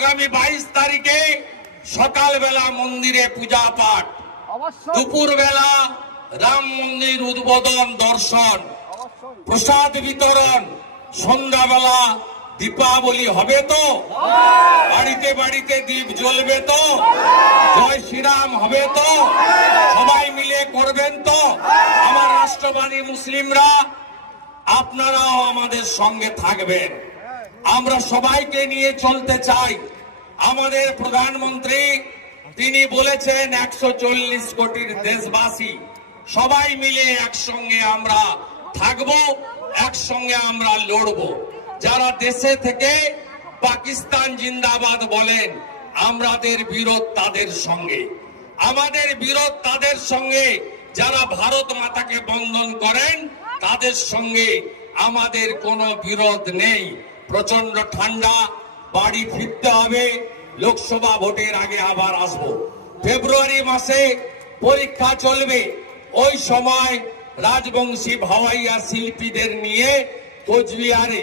আগামী 22 তারিখে সকালবেলা মন্দিরে পূজা পাঠ, দুপুরবেলা রাম মন্দির উদ্বোধন দর্শন, প্রসাদ বিতরণ, সন্ধ্যাবেলা দীপাবলি হবে তো? বাড়িতে বাড়িতে দীপ জ্বলবে তো? জয় শ্রীরাম হবে তো? সবাই মিলে করবেন তো? আমার রাষ্ট্রবাদী মুসলিমরা, আপনারাও আমাদের সঙ্গে থাকবেন। আমরা সবাইকে নিয়ে চলতে চাই। আমাদের প্রধানমন্ত্রী তিনি বলেছেন 140 কোটির দেশবাসী সবাই মিলে একসঙ্গে আমরা থাকবো, একসঙ্গে আমরা লড়বো। যারা দেশে থেকে পাকিস্তান জিন্দাবাদ বলেন, আমাদের বিরোধ তাদের সঙ্গে, আমাদের বিরোধ তাদের সঙ্গে। যারা ভারত মাতাকে বন্দন করেন তাদের সঙ্গে আমাদের কোনো বিরোধ নেই। প্রচন্ড ঠান্ডা, বাড়ি ফিরতে হবে। লোকসভা ভোটের আগে আবার আসবো। ফেব্রুয়ারি মাসে পরীক্ষা চলবে। ওই সময় রাজবংশী ভাওয়াইয়া শিল্পীদের নিয়ে কোচবিহারে